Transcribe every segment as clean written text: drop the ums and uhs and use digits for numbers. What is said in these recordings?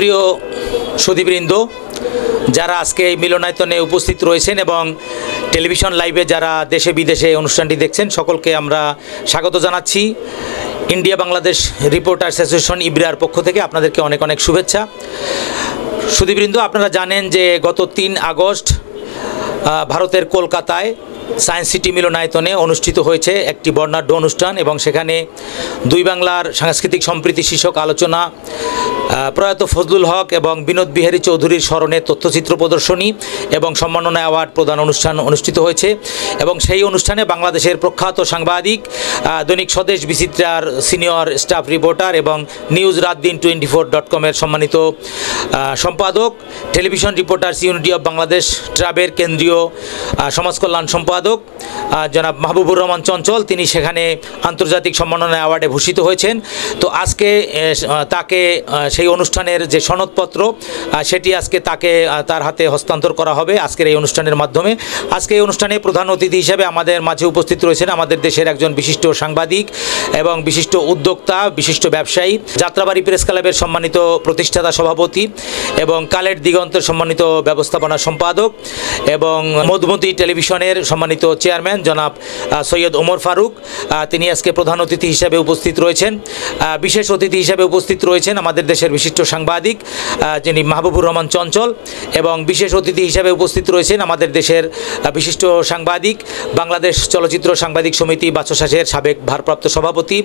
সুপ্রিয় সুধীবৃন্দ, যারা আজকে এই মিলনায়তনে উপস্থিত রয়েছেন এবং টেলিভিশন লাইভে যারা দেশে বিদেশে অনুষ্ঠানটি দেখছেন, সকলকে আমরা স্বাগত জানাচ্ছি। ইন্ডিয়া বাংলাদেশ রিপোর্টার্স অ্যাসোসিয়েশন ইব্রার পক্ষ থেকে আপনাদেরকে অনেক অনেক শুভেচ্ছা। সুধীবৃন্দ, আপনারা জানেন যে গত 3 আগস্ট ভারতের কলকাতায় সায়েন্স সিটি মিলনায়তনে অনুষ্ঠিত হয়েছে একটি বর্ণাঢ্য অনুষ্ঠান এবং সেখানে দুই বাংলার সাংস্কৃতিক সম্প্রীতি শীর্ষক আলোচনা, প্রয়াত ফজলুল হক এবং বিনোদ বিহারী চৌধুরীর স্মরণে তথ্যচিত্র প্রদর্শনী এবং সম্মাননা অ্যাওয়ার্ড প্রদান অনুষ্ঠান অনুষ্ঠিত হয়েছে। এবং সেই অনুষ্ঠানে বাংলাদেশের প্রখ্যাত সাংবাদিক, দৈনিক স্বদেশ বিচিত্রার সিনিয়র স্টাফ রিপোর্টার এবং নিউজ রাতদিন 24.com-এর সম্মানিত সম্পাদক, television reporters unity of Bangladesh ট্রাবের কেন্দ্রীয় সমাজ কল্যাণ সম্পাদক জনাব মাহবুবুর রহমান চঞ্চল, তিনি সেখানে আন্তর্জাতিক সম্মাননা অ্যাওয়ার্ডে ভূষিত হয়েছেন। তো আজকে তাকে সেই অনুষ্ঠানের যে সনদপত্র সেটি আজকে তাকে তার হাতে হস্তান্তর করা হবে আজকের এই অনুষ্ঠানের মাধ্যমে। আজকে এই অনুষ্ঠানে প্রধান অতিথি হিসেবে আমাদের মাঝে উপস্থিত রয়েছেন আমাদের দেশের একজন বিশিষ্ট সাংবাদিক এবং বিশিষ্ট উদ্যোক্তা, বিশিষ্ট ব্যবসায়ী, যাত্রাবাড়ি প্রেস ক্লাবের সম্মানিত প্রতিষ্ঠাতা সভাপতি এবং কালের দিগন্তের সম্মানিত ব্যবস্থাপনা সম্পাদক এবং মধুমতি টেলিভিশনের সম্মানিত চেয়ারম্যান জনাব সৈয়দ ওমর ফারুক, তিনি আজকে প্রধান অতিথি হিসেবে উপস্থিত রয়েছেন। বিশেষ অতিথি হিসেবে উপস্থিত রয়েছেন আমাদের দেশের বিশিষ্ট সাংবাদিক যিনি মাহবুবুর রহমান চঞ্চল, এবং বিশেষ অতিথি হিসেবে উপস্থিত রয়েছেন আমাদের দেশের বিশিষ্ট সাংবাদিক, বাংলাদেশ চলচ্চিত্র সাংবাদিক সমিতি বাচসাসের সাবেক ভারপ্রাপ্ত সভাপতি,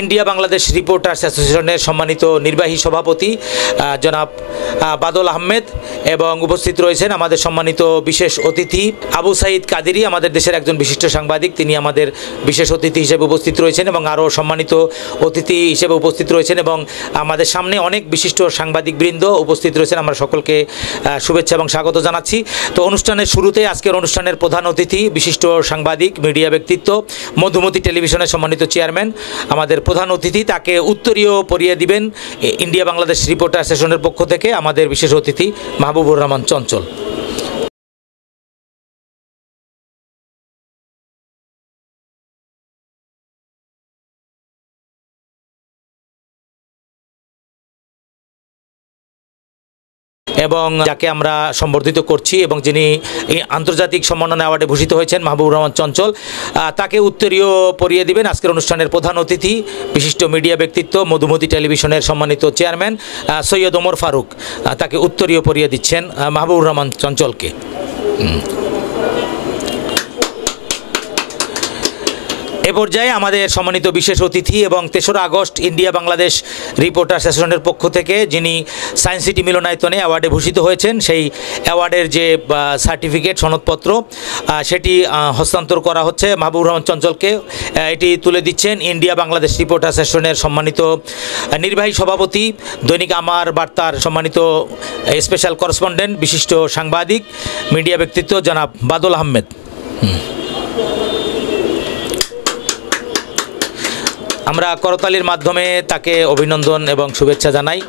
ইন্ডিয়া বাংলাদেশ রিপোর্টার্স অ্যাসোসিয়েশনের সম্মানিত নির্বাহী সভাপতি জনাব বাদল আহমেদ, এবং উপস্থিত রয়েছেন আমাদের সম্মানিত বিশেষ অতিথি আবু সাইদ কাদেরী, আমাদের দেশের একজন বিশিষ্ট সাংবাদিক, তিনি আমাদের বিশেষ অতিথি হিসেবে উপস্থিত রয়েছেন এবং আরও সম্মানিত অতিথি হিসেবে উপস্থিত রয়েছেন এবং আমাদের সামনে অনেক বিশিষ্ট সাংবাদিকবৃন্দ উপস্থিত রয়েছেন। আমরা সকলকে শুভেচ্ছা এবং স্বাগত জানাচ্ছি। তো অনুষ্ঠানের শুরুতে আজকের অনুষ্ঠানের প্রধান অতিথি, বিশিষ্ট সাংবাদিক, মিডিয়া ব্যক্তিত্ব, মধুমতি টেলিভিশনের সম্মানিত চেয়ারম্যান, আমাদের প্রধান অতিথি, তাকে উত্তরীয় পরিয়ে দিবেন ইন্ডিয়া বাংলাদেশ রিপোর্টার অ্যাসোসিয়েশনের পক্ষ থেকে আমাদের বিশেষ অতিথি মাহবুবুর রহমান চঞ্চল। এবং যাকে আমরা সম্বর্ধিত করছি এবং যিনি আন্তর্জাতিক সম্মাননা অ্যাওয়ার্ডে ভূষিত হয়েছেন মাহবুবুর রহমান চঞ্চল, তাকে উত্তরীয় পরিয়ে দিবেন আজকের অনুষ্ঠানের প্রধান অতিথি, বিশিষ্ট মিডিয়া ব্যক্তিত্ব, মধুমতি টেলিভিশনের সম্মানিত চেয়ারম্যান সৈয়দ ওমর ফারুক, তাকে উত্তরীয় পরিয়ে দিচ্ছেন মাহবুবুর রহমান চঞ্চলকে। এ পর্যায়ে আমাদের সম্মানিত বিশেষ অতিথি এবং 3রা আগস্ট ইন্ডিয়া বাংলাদেশ রিপোর্টার্স অ্যাসোসিয়েশনের পক্ষ থেকে যিনি সায়েন্স সিটি মিলনায়তনে অ্যাওয়ার্ডে ভূষিত হয়েছেন, সেই অ্যাওয়ার্ডের যে সার্টিফিকেট, সনদপত্র, সেটি হস্তান্তর করা হচ্ছে মাহবুবুর রহমান চঞ্চলকে। এটি তুলে দিচ্ছেন ইন্ডিয়া বাংলাদেশ রিপোর্টার্স অ্যাসোসিয়েশনের সম্মানিত নির্বাহী সভাপতি, দৈনিক আমার বার্তার সম্মানিত স্পেশাল করেসপন্ডেন্ট, বিশিষ্ট সাংবাদিক, মিডিয়া ব্যক্তিত্ব জনাব বাদল আহমেদ। আমরা করতালির মাধ্যমে তাকে অভিনন্দন এবং শুভেচ্ছা জানাই।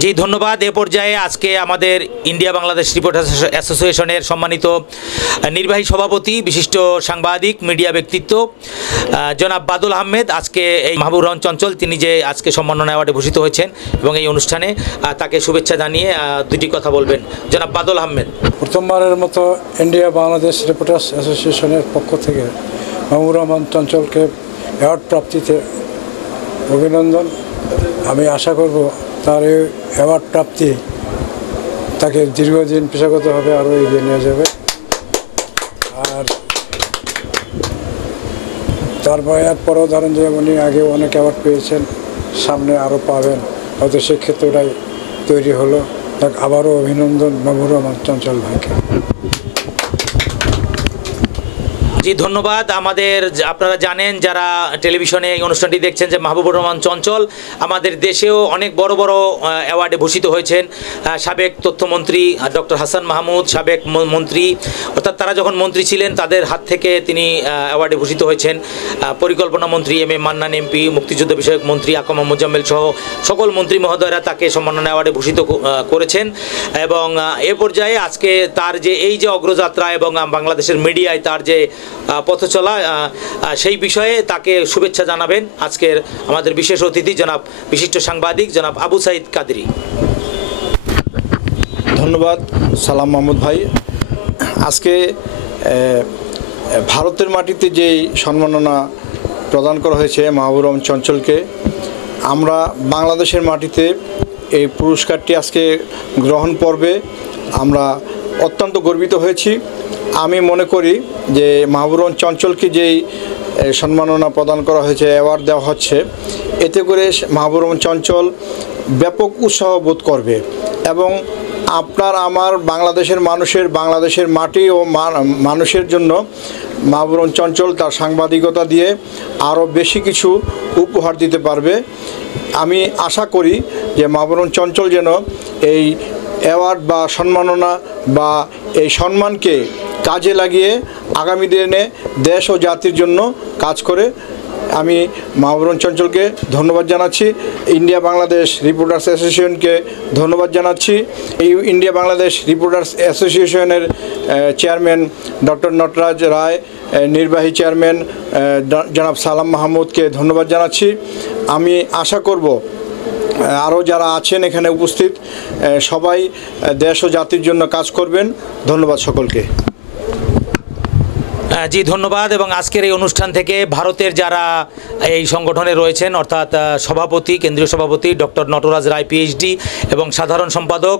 জি, ধন্যবাদ। এ পর্যায়ে আজকে আমাদের ইন্ডিয়া বাংলাদেশ রিপোর্টার্স অ্যাসোসিয়েশনের সম্মানিত নির্বাহী সভাপতি, বিশিষ্ট সাংবাদিক, মিডিয়া ব্যক্তিত্ব জনাব বাদল আহমেদ, আজকে এই মাহবুবুর রহমান চঞ্চল তিনি যে আজকে সম্মাননা অ্যাওয়ার্ডে ভূষিত হয়েছেন এবং এই অনুষ্ঠানে তাকে শুভেচ্ছা জানিয়ে দুটি কথা বলবেন। জনাব বাদল আহমেদ। প্রথমবারের মতো ইন্ডিয়া বাংলাদেশ রিপোর্টার্স অ্যাসোসিয়েশনের পক্ষ থেকে মাহবুবুর রহমান চঞ্চলকে অ্যাওয়ার্ড প্রাপ্তিতে অভিনন্দন। আমি আশা করব তার এই অ্যাওয়ার্ড প্রাপ্তি তাকে দীর্ঘদিন পেশাগতভাবে আরও এগিয়ে নিয়ে যাবে। আর তারপরে এরপরও ধরেন যে উনি আগে অনেক অ্যাওয়ার্ড পেয়েছেন, সামনে আরও পাবেন, হয়তো সেক্ষেত্রটাই তৈরি হলো। তাকে আবারও অভিনন্দন মাহবুবুর রহমান চঞ্চল ভাইকে। জি, ধন্যবাদ। আমাদের আপনারা জানেন যারা টেলিভিশনে এই অনুষ্ঠানটি দেখছেন যে মাহবুবুর রহমান চঞ্চল আমাদের দেশেও অনেক বড় বড় অ্যাওয়ার্ডে ভূষিত হয়েছেন। সাবেক তথ্যমন্ত্রী ডক্টর হাসান মাহমুদ, সাবেক মন্ত্রী, অর্থাৎ তারা যখন মন্ত্রী ছিলেন তাদের হাত থেকে তিনি অ্যাওয়ার্ডে ভূষিত হয়েছেন। পরিকল্পনা মন্ত্রী এম এ মান্নান এমপি, মুক্তিযুদ্ধ বিষয়ক মন্ত্রী আকমা মোজাম্মেল সহ সকল মন্ত্রী মহোদয়রা তাকে সম্মাননা অ্যাওয়ার্ডে ভূষিত করেছেন। এবং এ পর্যায়ে আজকে তার যে এই যে অগ্রযাত্রা এবং বাংলাদেশের মিডিয়ায় তার যে পথ চলা সেই বিষয়ে তাকে শুভেচ্ছা জানাবেন আজকের আমাদের বিশেষ অতিথি জনাব বিশিষ্ট সাংবাদিক জনাব আবু সাইদ কাদরি। ধন্যবাদ সালাম মাহমুদ ভাই। আজকে ভারতের মাটিতে যেই সম্মাননা প্রদান করা হয়েছে মাহবুবুর রহমান চঞ্চলকে, আমরা বাংলাদেশের মাটিতে এই পুরস্কারটি আজকে গ্রহণ পর্বে আমরা অত্যন্ত গর্বিত হয়েছি। আমি মনে করি যে মাহবুবুর রহমান চঞ্চলকে যেই সম্মাননা প্রদান করা হয়েছে, অ্যাওয়ার্ড দেওয়া হচ্ছে, এতে করে মাহবুবুর রহমান চঞ্চল ব্যাপক উৎসাহ বোধ করবে এবং আপনার আমার বাংলাদেশের মাটি ও মানুষের জন্য মাহবুবুর রহমান চঞ্চল তার সাংবাদিকতা দিয়ে আরও বেশি কিছু উপহার দিতে পারবে। আমি আশা করি যে মাহবুবুর রহমান চঞ্চল যেন এই অ্যাওয়ার্ড বা সম্মাননা বা এই সম্মানকে কাজে লাগিয়ে আগামী দিনে দেশ ও জাতির জন্য কাজ করে। আমি মাহবুবুর রহমান চঞ্চলকে ধন্যবাদ জানাচ্ছি। ইন্ডিয়া বাংলাদেশ রিপোর্টার্স অ্যাসোসিয়েশনকে ধন্যবাদ জানাচ্ছি। এই ইন্ডিয়া বাংলাদেশ রিপোর্টার্স অ্যাসোসিয়েশনের চেয়ারম্যান ডক্টর নটরাজ রায়, নির্বাহী চেয়ারম্যান জনাব সালাম মাহমুদকে ধন্যবাদ জানাচ্ছি। আমি আশা করব আরও যারা আছেন এখানে উপস্থিত সবাই দেশ ও জাতির জন্য কাজ করবেন। ধন্যবাদ সকলকে। জি ধন্যবাদ। এবং আজকের এই অনুষ্ঠান থেকে ভারতের যারা এই সংগঠনে রয়েছেন অর্থাৎ সভাপতি, কেন্দ্রীয় সভাপতি ডক্টর নটরাজ রায় পিএইচডি এবং সাধারণ সম্পাদক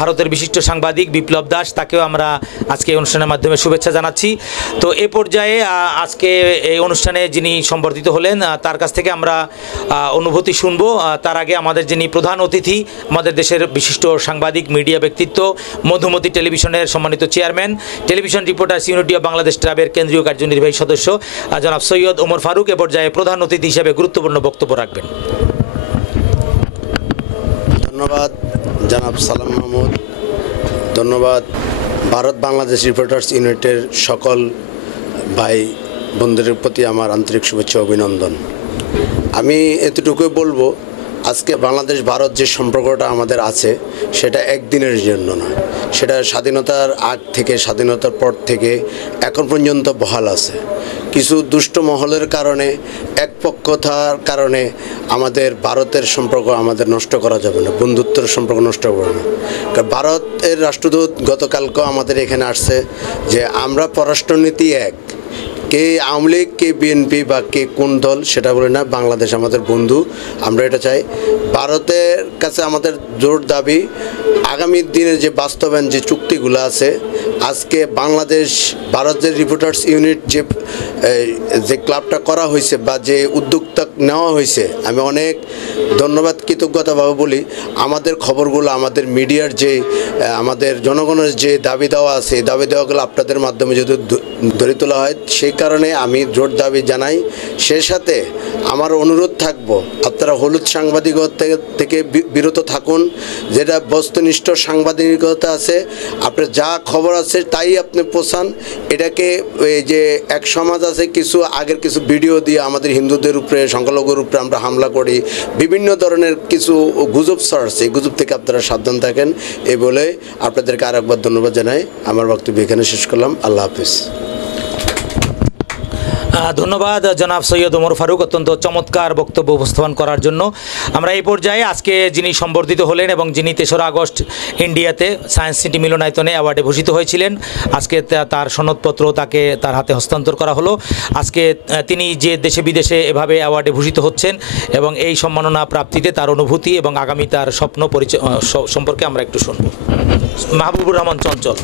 ভারতের বিশিষ্ট সাংবাদিক বিপ্লব দাস, তাকেও আমরা আজকে এই অনুষ্ঠানের মাধ্যমে শুভেচ্ছা জানাচ্ছি। তো এ পর্যায়ে আজকে এই অনুষ্ঠানে যিনি সম্বর্ধিত হলেন তার কাছ থেকে আমরা অনুভূতি শুনব। তার আগে আমাদের যিনি প্রধান অতিথি, আমাদের দেশের বিশিষ্ট সাংবাদিক মিডিয়া ব্যক্তিত্ব, মধুমতি টেলিভিশনের সম্মানিত chairman, television reporters unity of Bangladesh ট্রাবের কেন্দ্রীয় কার্যনির্বাহী সদস্য জনাব সৈয়দ ওমর ফারুক এ পর্যায়ে প্রধান অতিথি হিসেবে গুরুত্বপূর্ণ বক্তব্য রাখবেন। ধন্যবাদ জনাব সালাম মাহমুদ। ধন্যবাদ ভারত বাংলাদেশ রিপোর্টার্স ইউনিটের সকল ভাই বন্ধুদের প্রতি আমার আন্তরিক শুভেচ্ছা অভিনন্দন। আমি এতটুকুই বলবো, আজকে বাংলাদেশ ভারত যে সম্পর্কটা আমাদের আছে সেটা একদিনের জন্য না, সেটা স্বাধীনতার আগ থেকে স্বাধীনতার পর থেকে এখন পর্যন্ত বহাল আছে। কিছু দুষ্ট মহলের কারণে, একপক্ষতার কারণে আমাদের ভারতের সম্পর্ক আমাদের নষ্ট করা যাবে না, বন্ধুত্বের সম্পর্ক নষ্ট করবে না। কারণ ভারতের রাষ্ট্রদূত গতকালকেও আমাদের এখানে আসছে যে আমরা পররাষ্ট্রনীতি এক, কে আওয়ামী লীগ, কে বিএনপি বা কে কোন দল সেটা বলে না, বাংলাদেশ আমাদের বন্ধু, আমরা এটা চাই। ভারতের কাছে আমাদের জোর দাবি আগামী দিনে যে বাস্তবায়ন যে চুক্তিগুলো আছে, আজকে বাংলাদেশ ভারতের রিপোর্টার্স ইউনিট যে ক্লাবটা করা হয়েছে বা যে উদ্যোগটা নেওয়া হয়েছে, আমি অনেক ধন্যবাদ কৃতজ্ঞতাভাবে বলি। আমাদের খবরগুলো, আমাদের মিডিয়ার যে আমাদের জনগণের যে দাবি দেওয়া আছে, এই দাবি দেওয়াগুলো আপনাদের মাধ্যমে যদি ধরে তোলা হয়, সেই কারণে আমি জোর দাবি জানাই। সে সাথে আমার অনুরোধ থাকবো, আপনারা হলুদ সাংবাদিকতা থেকে বিরত থাকুন। যেটা বস্তুনিষ্ঠ সাংবাদিকতা আছে, আপনার যা খবর আছে তাই আপনি পোষান। এটাকে এই যে এক সমাজ আছে, কিছু আগের কিছু ভিডিও দিয়ে আমাদের হিন্দুদের উপরে, সংখ্যালঘুর উপরে আমরা হামলা করি, বিভিন্ন ধরনের কিছু গুজব ছড়াচ্ছে, এই গুজব থেকে আপনারা সাবধান থাকেন। এই বলে আপনাদেরকে আরেকবার ধন্যবাদ জানাই। আমার বক্তব্য এখানে শেষ করলাম। আল্লাহ হাফিজ। ধন্যবাদ জনাব সৈয়দ ওমর ফারুক অত্যন্ত চমৎকার বক্তব্য উপস্থাপন করার জন্য। আমরা এই পর্যায়ে আজকে যিনি সম্বর্ধিত হলেন এবং যিনি 3রা আগস্ট ইন্ডিয়াতে সায়েন্স সিটি মিলনায়তনে অ্যাওয়ার্ডে ভূষিত হয়েছিলেন, আজকে তার সনদপত্র তার হাতে হস্তান্তর করা হলো। আজকে তিনি যে দেশে বিদেশে এভাবে অ্যাওয়ার্ডে ভূষিত হচ্ছেন এবং এই সম্মাননা প্রাপ্তিতে তার অনুভূতি এবং আগামী তার স্বপ্ন পরিচয় সম্পর্কে আমরা একটু শুনব। মাহবুবুর রহমান চঞ্চল।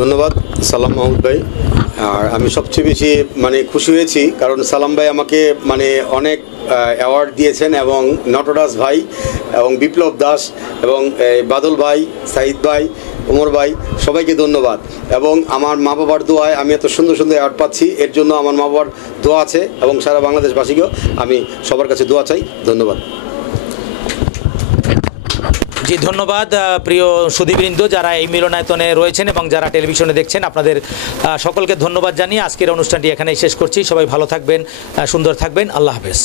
ধন্যবাদ সালাম মাহমুদ ভাই। আর আমি সবচেয়ে বেশি খুশি হয়েছি কারণ সালাম ভাই আমাকে অনেক অ্যাওয়ার্ড দিয়েছেন, এবং নটরাজ ভাই এবং বিপ্লব দাস এবং বাদল ভাই, সাইদ ভাই, ওমর ভাই, সবাইকে ধন্যবাদ। এবং আমার মা বাবার দোয়ায় আমি এত সুন্দর সুন্দর অ্যাওয়ার্ড পাচ্ছি, এর জন্য আমার মা বাবার দোয়া আছে এবং সারা বাংলাদেশবাসীকেও আমি সবার কাছে দোয়া চাই। ধন্যবাদ। জি ধন্যবাদ প্রিয় সুধীবৃন্দ যারা এই মিলনায়তনে রয়েছেন এবং যারা টেলিভিশনে দেখছেন, আপনাদের সকলকে ধন্যবাদ জানিয়ে আজকের অনুষ্ঠানটি এখানেই শেষ করছি। সবাই ভালো থাকবেন, সুন্দর থাকবেন। আল্লাহ হাফেজ।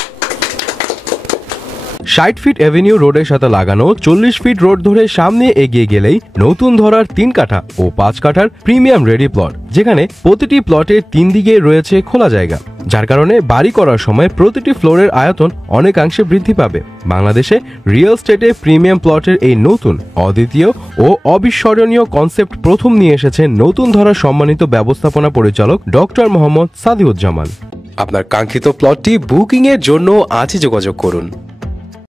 60 ফিট অ্যাভিনিউ রোডের সাথে লাগানো 40 ফিট রোড ধরে সামনে এগিয়ে গেলেই নতুন ধরার 3 কাঠা ও 5 কাঠার প্রিমিয়াম রেডি প্লট, যেখানে প্রতিটি প্লটের 3 দিকে রয়েছে খোলা জায়গা, যার কারণে বাড়ি করার সময় প্রতিটি ফ্লোরের আয়তন অনেকাংশে বৃদ্ধি পাবে। বাংলাদেশে রিয়েল এস্টেটে প্রিমিয়াম প্লটের এই নতুন, অদ্বিতীয় ও অবিস্মরণীয় কনসেপ্ট প্রথম নিয়ে এসেছেন নতুন ধরা সম্মানিত ব্যবস্থাপনা পরিচালক ডক্টর মোহাম্মদ সাদিউজ্জামান। আপনার কাঙ্ক্ষিত প্লটটি বুকিংয়ের জন্য আজই যোগাযোগ করুন।